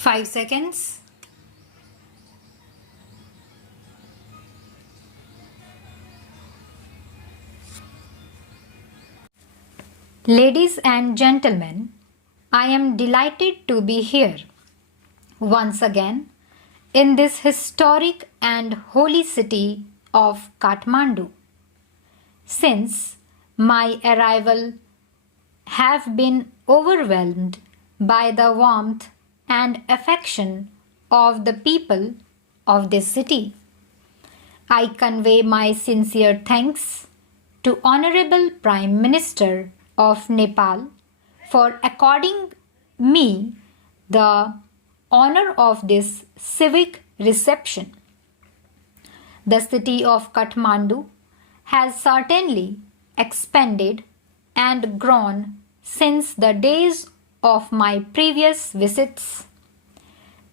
5 seconds. Ladies and gentlemen, I am delighted to be here once again in this historic and holy city of Kathmandu. Since my arrival, have been overwhelmed by the warmth and affection of the people of this city. I convey my sincere thanks to Honorable Prime Minister of Nepal for according me the honor of this civic reception. The city of Kathmandu has certainly expanded and grown since the days of my previous visits.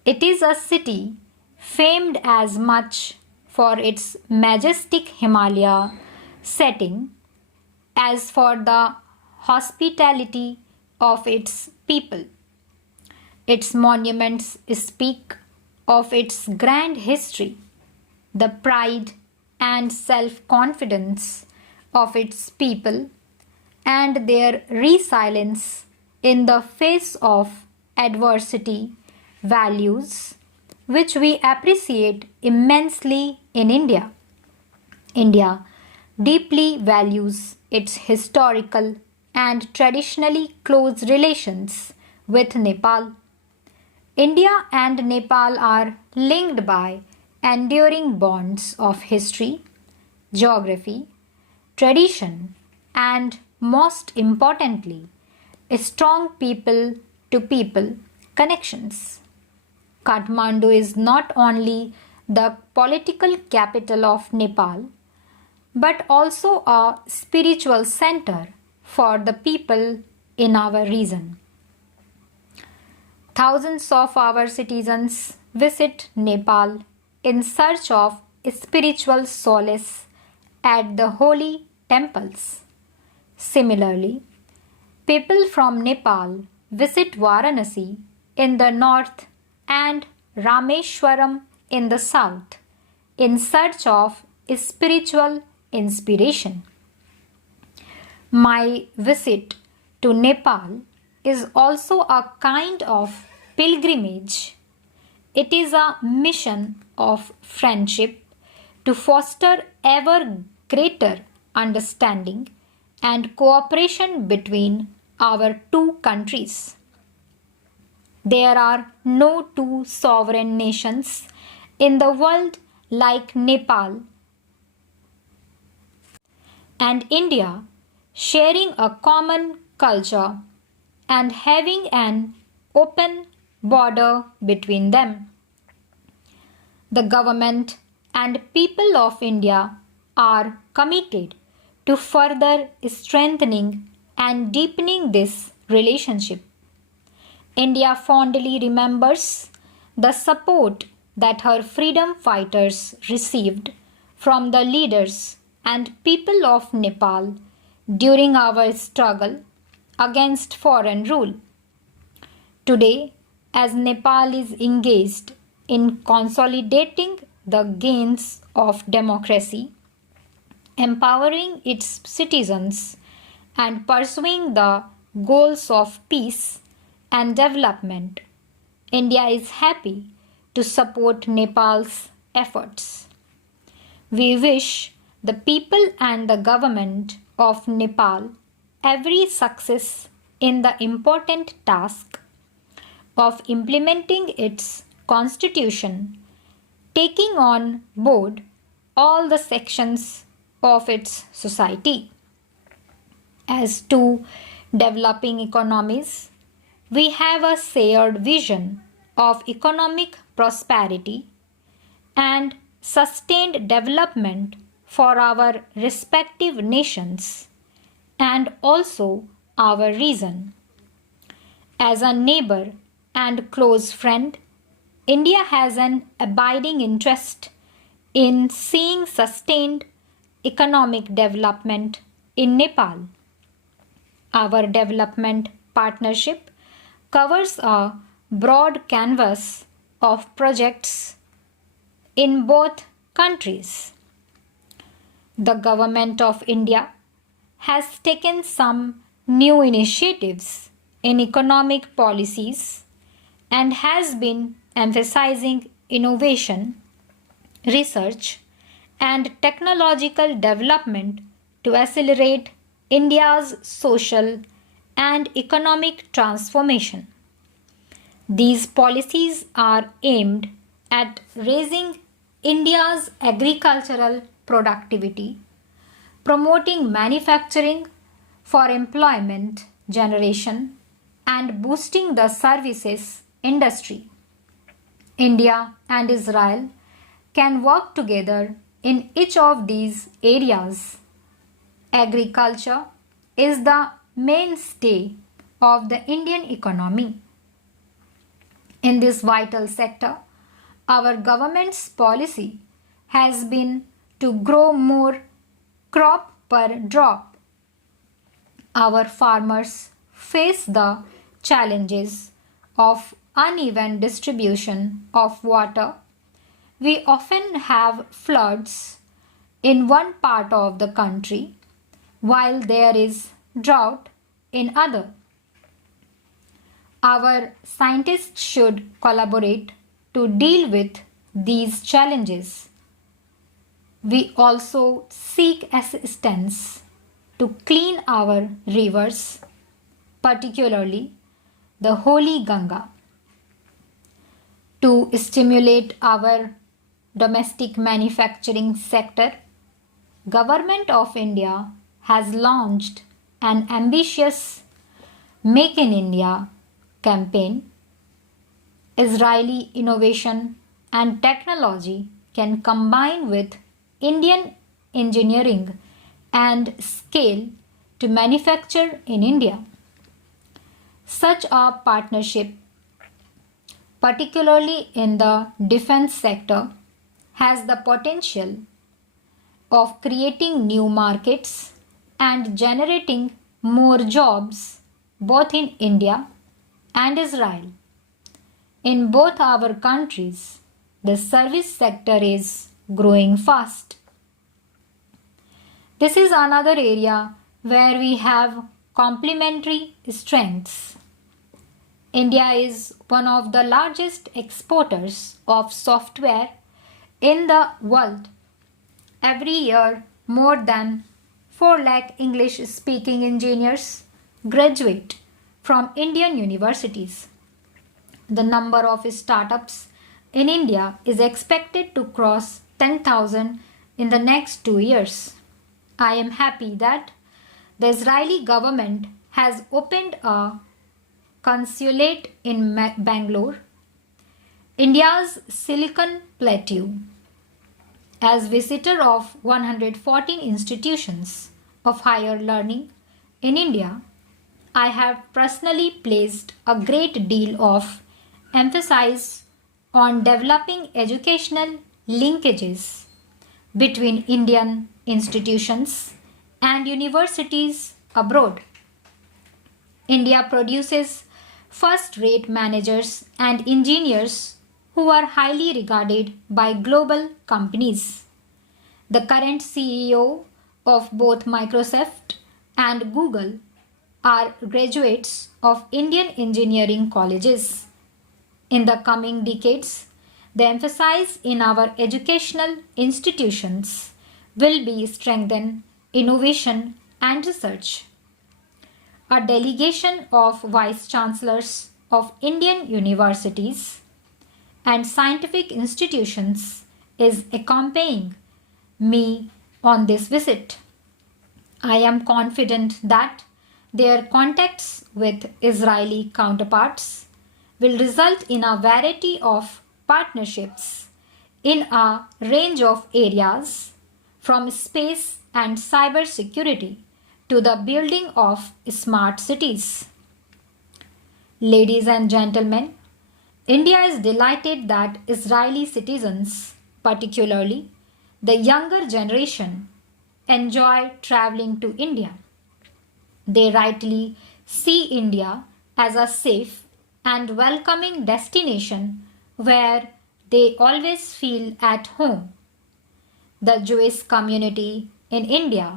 It is a city famed as much for its majestic Himalaya setting as for the hospitality of its people. Its monuments speak of its grand history, the pride and self-confidence of its people, and their resilience in the face of adversity, values which we appreciate immensely in India. India deeply values its historical and traditionally close relations with Nepal. India and Nepal are linked by enduring bonds of history, geography, tradition, and most importantly, strong people to people connections. Kathmandu is not only the political capital of Nepal, but also a spiritual center for the people in our region. Thousands of our citizens visit Nepal in search of spiritual solace at the holy temples. Similarly, people from Nepal visit Varanasi in the north and Rameshwaram in the south in search of spiritual inspiration. My visit to Nepal is also a kind of pilgrimage. It is a mission of friendship to foster ever greater understanding and cooperation between our two countries. There are no two sovereign nations in the world like Nepal and India, sharing a common culture and having an open border between them. The government and people of India are committed to further strengthening and deepening this relationship. India fondly remembers the support that her freedom fighters received from the leaders and people of Nepal during our struggle against foreign rule. Today, as Nepal is engaged in consolidating the gains of democracy, empowering its citizens, and pursuing the goals of peace and development, India is happy to support Nepal's efforts. We wish the people and the government of Nepal every success in the important task of implementing its constitution, taking on board all the sections of its society. As two developing economies, we have a shared vision of economic prosperity and sustained development for our respective nations and also our region. As a neighbor and close friend, India has an abiding interest in seeing sustained economic development in Nepal. Our development partnership covers a broad canvas of projects in both countries. The Government of India has taken some new initiatives in economic policies and has been emphasizing innovation, research, and technological development to accelerate India's social and economic transformation. These policies are aimed at raising India's agricultural productivity, promoting manufacturing for employment generation, and boosting the services industry. India and Israel can work together in each of these areas. Agriculture is the mainstay of the Indian economy. In this vital sector, our government's policy has been to grow more crop per drop. Our farmers face the challenges of uneven distribution of water. We often have floods in one part of the country while there is drought in other. Our scientists should collaborate to deal with these challenges. We also seek assistance to clean our rivers, particularly the Holy Ganga. To stimulate our domestic manufacturing sector, Government of India has launched an ambitious Make in India campaign. Israeli innovation and technology can combine with Indian engineering and scale to manufacture in India. Such a partnership, particularly in the defense sector, has the potential of creating new markets and generating more jobs both in India and Israel. In both our countries, the service sector is growing fast. This is another area where we have complementary strengths. India is one of the largest exporters of software in the world. Every year, more than 4 lakh English speaking engineers graduate from Indian universities. The number of startups in India is expected to cross 10,000 in the next 2 years. I am happy that the Israeli government has opened a consulate in Bangalore, India's Silicon Plateau. As visitor of 114 institutions of higher learning in India, I have personally placed a great deal of emphasis on developing educational linkages between Indian institutions and universities abroad. India produces first-rate managers and engineers who are highly regarded by global companies. The current CEO of both Microsoft and Google are graduates of Indian engineering colleges. In the coming decades, the emphasis in our educational institutions will be strengthen innovation and research. A delegation of vice chancellors of Indian universities and scientific institutions is accompanying me on this visit. I am confident that their contacts with Israeli counterparts will result in a variety of partnerships in a range of areas, from space and cyber security to the building of smart cities. Ladies and gentlemen, India is delighted that Israeli citizens, particularly the younger generation, enjoy traveling to India. They rightly see India as a safe and welcoming destination where they always feel at home. The Jewish community in India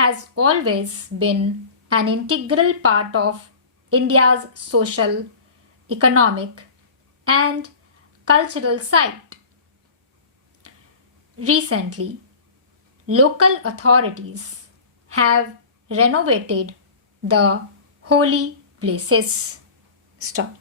has always been an integral part of India's social, economic, and cultural site. Recently, local authorities have renovated the holy places. Stop.